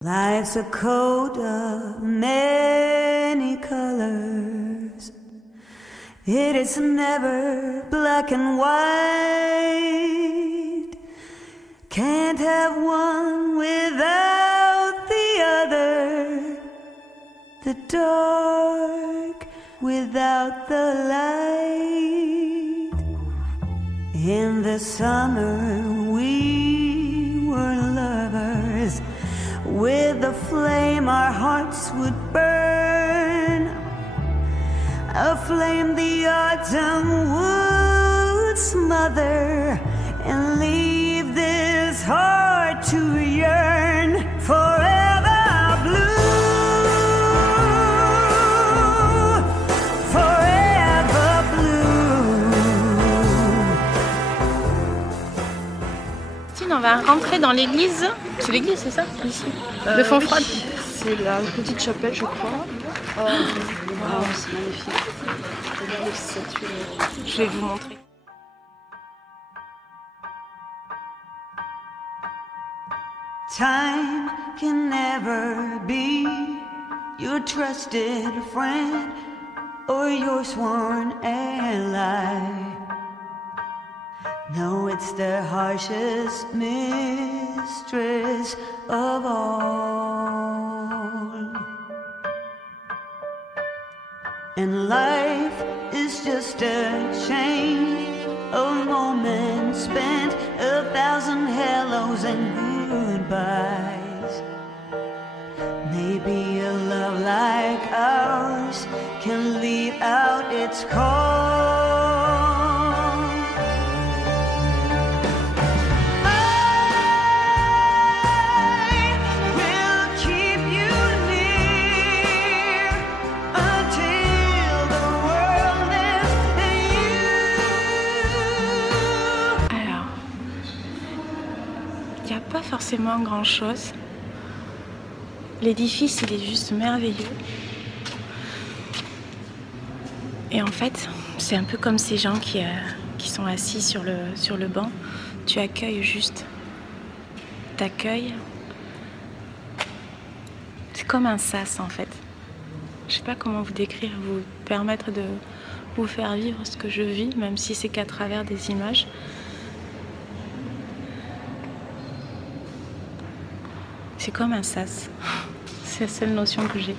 Life's a coat of many colors. It is never black and white. Can't have one without the other. The dark without the light. In the summer we were lovers. With the flame our hearts would burn. A flame the autumn would smother and leave this heart to yearn forever blue, forever blue. Christine, on va rentrer dans l'église. C'est l'église, c'est ça? Ici. De Fontfroide. Oui. C'est la petite chapelle, je crois. Oh, c'est magnifique. Regarde les statues. Je vais vous montrer. Time can never be your trusted friend or your sworn ally. No, it's the harshest mistress of all. And life is just a chain of moments spent, 1,000 hellos and goodbyes. Maybe a love like ours can leave out its call. Il n'y a pas forcément grand chose. L'édifice, il est juste merveilleux. Et en fait, c'est un peu comme ces gens qui sont assis sur le banc. Tu accueilles juste. T'accueilles. C'est comme un sas en fait. Je sais pas comment vous décrire, vous permettre de vous faire vivre ce que je vis, même si c'est qu'à travers des images. C'est comme un sas. C'est la seule notion que j'ai.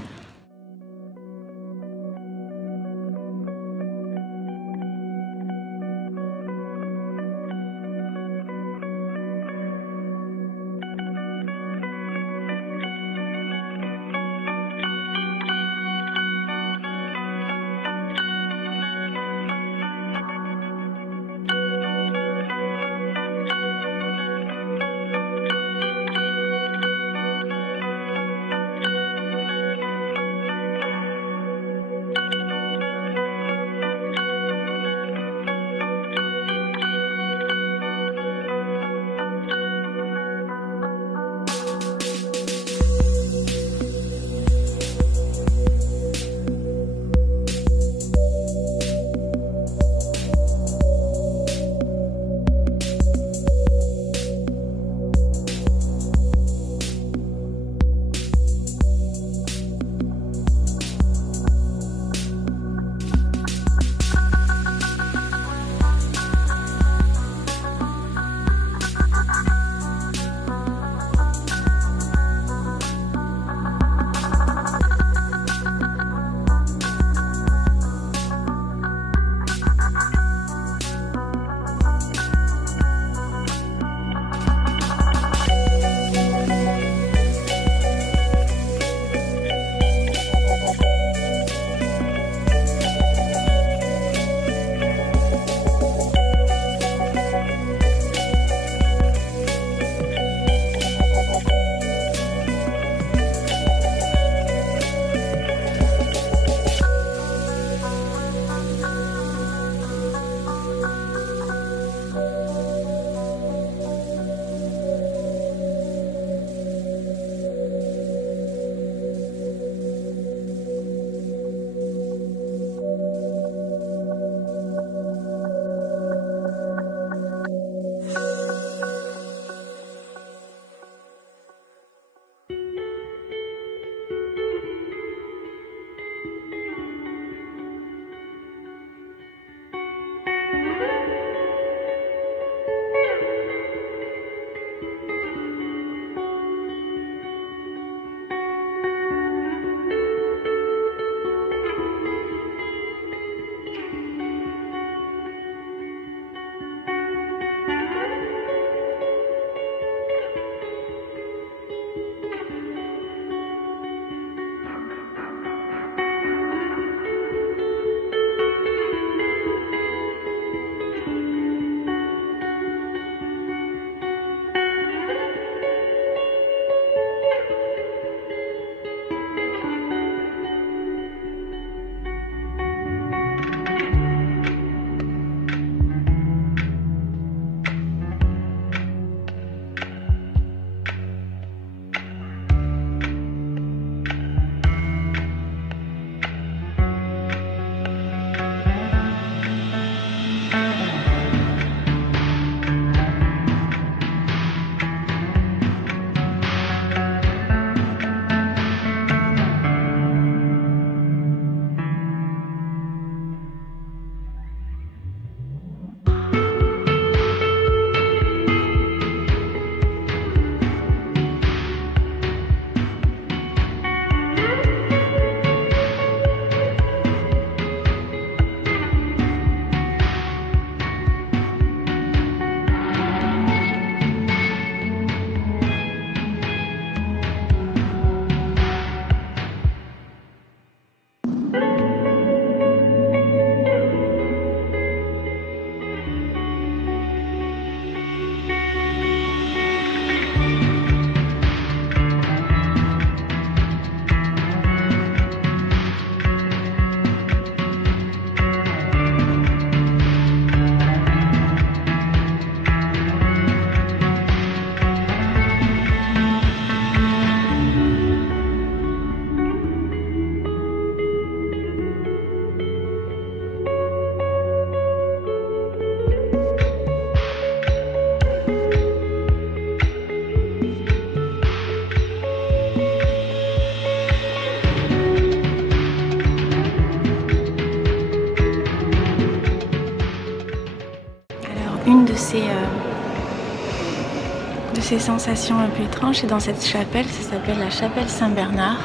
ces sensations un peu étranges. C'est dans cette chapelle, ça s'appelle la chapelle Saint-Bernard.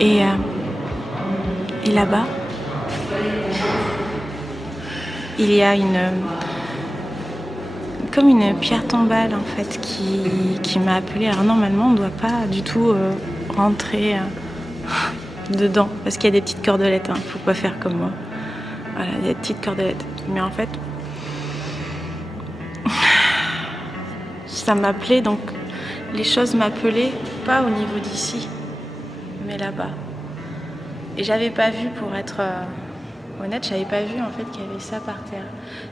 Et là-bas, il y a comme une pierre tombale en fait qui m'a appelée. Alors normalement, on ne doit pas du tout rentrer dedans parce qu'il y a des petites cordelettes. Hein. Faut pas faire comme moi. Voilà, il y a des petites cordelettes. Mais en fait, ça m'appelait, donc les choses m'appelaient pas au niveau d'ici, mais là-bas. Et j'avais pas vu, pour être honnête, j'avais pas vu en fait qu'il y avait ça par terre.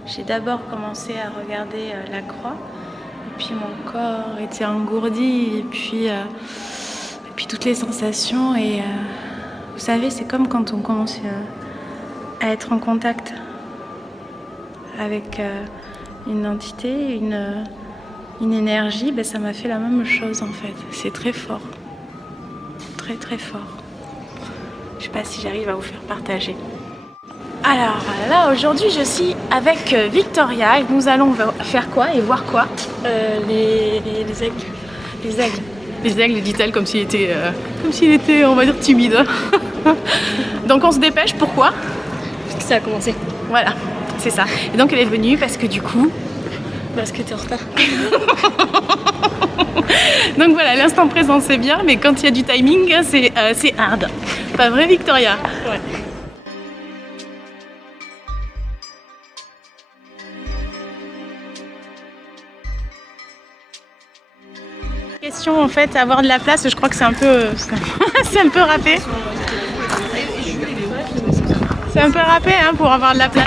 J'ai d'abord commencé à regarder la croix, et puis mon corps était engourdi, et puis toutes les sensations. Et vous savez, c'est comme quand on commence à être en contact avec une entité, une énergie, ben ça m'a fait la même chose en fait. C'est très fort. Très très fort. Je sais pas si j'arrive à vous faire partager. Alors là, aujourd'hui, je suis avec Victoria et nous allons faire quoi et voir quoi? Les aigles. Les aigles. Les aigles, dit-elle, comme s'il était, on va dire, timide. Donc on se dépêche, pourquoi? Parce que ça a commencé. Voilà, c'est ça. Et donc elle est venue parce que du coup... Parce que t'es en retard. Donc voilà, l'instant présent c'est bien, mais quand il y a du timing, c'est hard. Pas vrai, Victoria? Ouais. Question en fait, avoir de la place, je crois que c'est un peu, c'est un peu râpé. C'est un peu râpé hein, pour avoir de la place.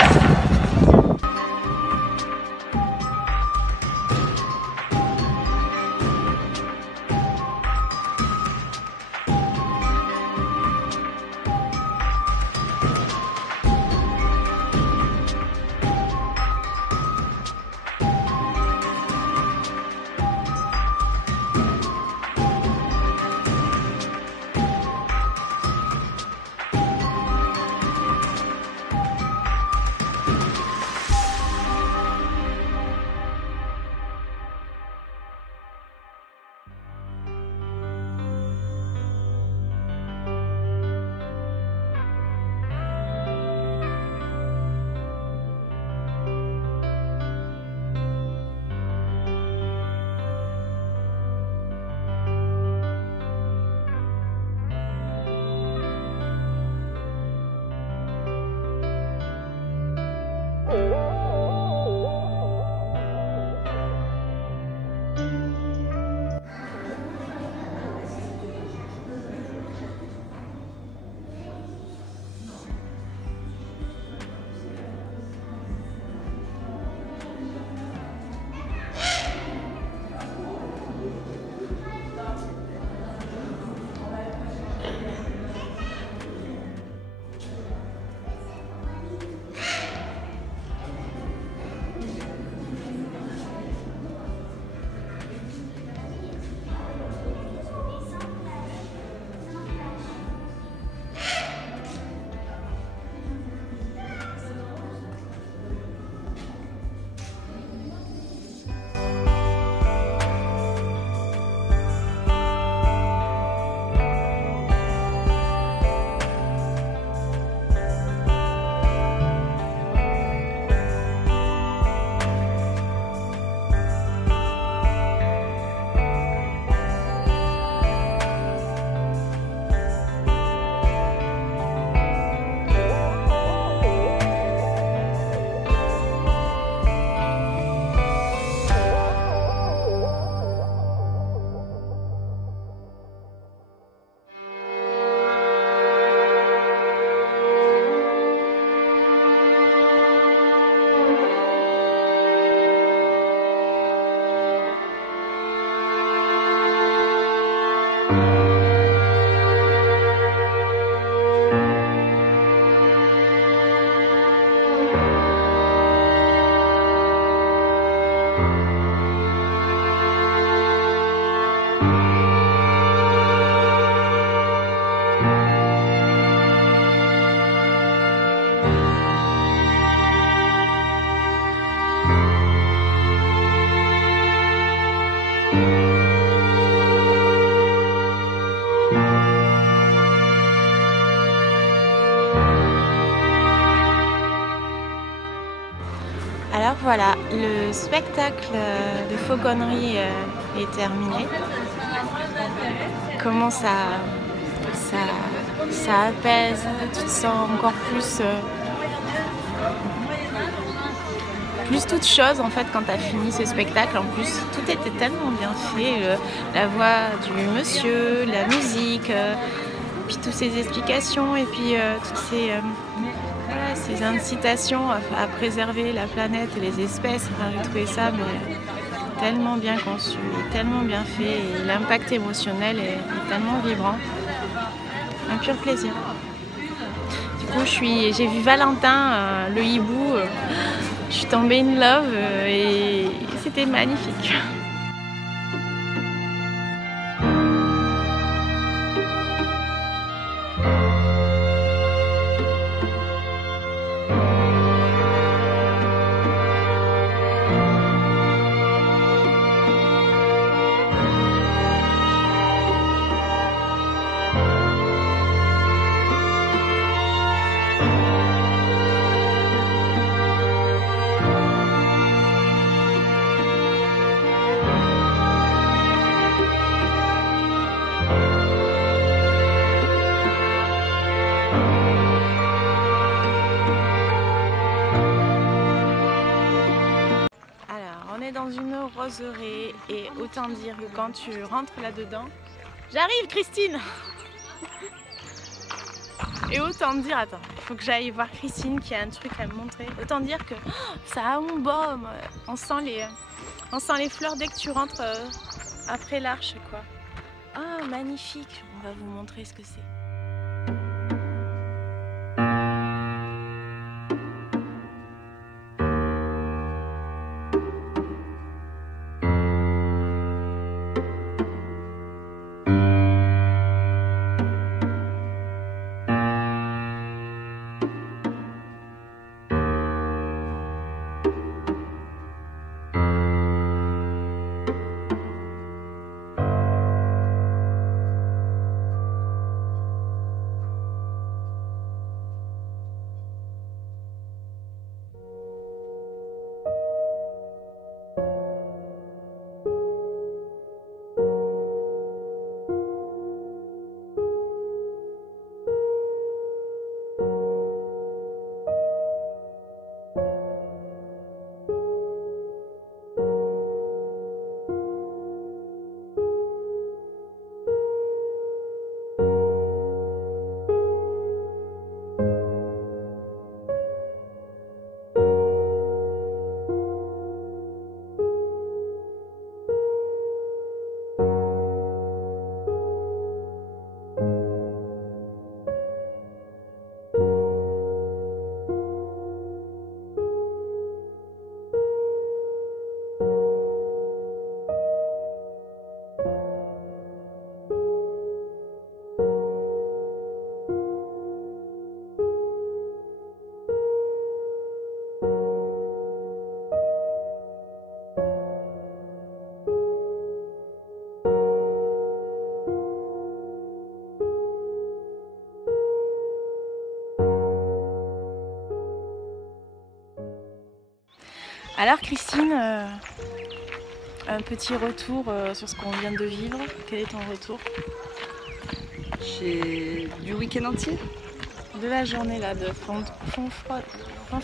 voilà, le spectacle de fauconnerie est terminé. Comment ça apaise, tu te sens encore plus toute chose en fait quand tu as fini ce spectacle. En plus, tout était tellement bien fait, la voix du monsieur, la musique, puis toutes ces explications et puis toutes ces incitations à préserver la planète et les espèces. Enfin, j'ai trouvé ça tellement bien conçu, tellement bien fait, et l'impact émotionnel est tellement vibrant. Un pur plaisir. Du coup, j'ai vu Valentin, le hibou, je suis tombée in love et c'était magnifique. Dans une roseraie et autant dire que quand tu rentres là-dedans, j'arrive Christine. Et autant dire, attends, il faut que j'aille voir Christine qui a un truc à me montrer. Autant dire que ça embaume, on sent les fleurs dès que tu rentres après l'arche quoi. Ah magnifique, on va vous montrer ce que c'est. Alors Christine, un petit retour sur ce qu'on vient de vivre. Quel est ton retour? Du week-end entier? De la journée là, de fond froide. Fond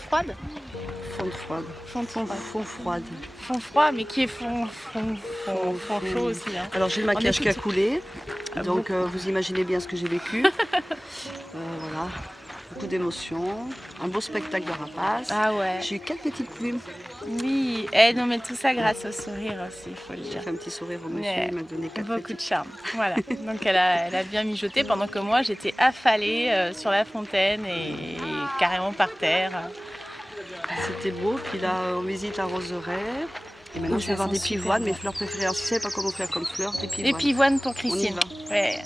froid, mais qui est fond chaud aussi. Hein. Alors j'ai le maquillage qui a coulé, donc vous imaginez bien ce que j'ai vécu. Voilà, beaucoup d'émotions, un beau spectacle de rapaces. Ah ouais. J'ai eu 4 petites plumes. Oui, non mais tout ça grâce au sourire aussi, il faut le dire. J'ai fait un petit sourire au monsieur, il m'a donné 4 beaucoup de charme. Voilà, donc elle a bien mijoté pendant que moi j'étais affalée sur la fontaine et carrément par terre. C'était beau, puis là on visite la roseraie. Et maintenant je vais voir des pivoines, mes fleurs préférées. Alors si vous ne savez pas comment faire comme fleurs, des pivoines. Des pivoines pour Christine. On y va. Ouais.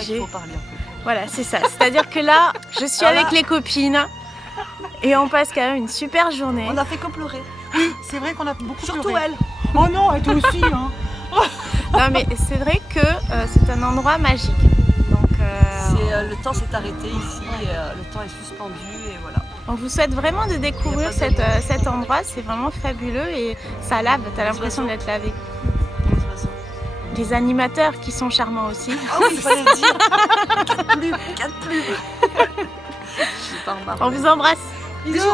qu'il obligée. faut parler. Voilà, c'est ça. C'est-à-dire que là, je suis avec les copines et on passe quand même une super journée. On a fait que pleurer. C'est vrai qu'on a beaucoup Surtout pleuré. elle. Oh non, et toi aussi, hein. Non, mais c'est vrai que c'est un endroit magique. Donc, Le temps s'est arrêté ici, et, le temps est suspendu et voilà. on vous souhaite vraiment de découvrir cet endroit. C'est vraiment fabuleux et ça lave. T'as l'impression d'être lavé. Les animateurs qui sont charmants aussi. Ah oui, il fallait le dire. 4 plumes. C'est pas remarqué. On vous embrasse. Bisous.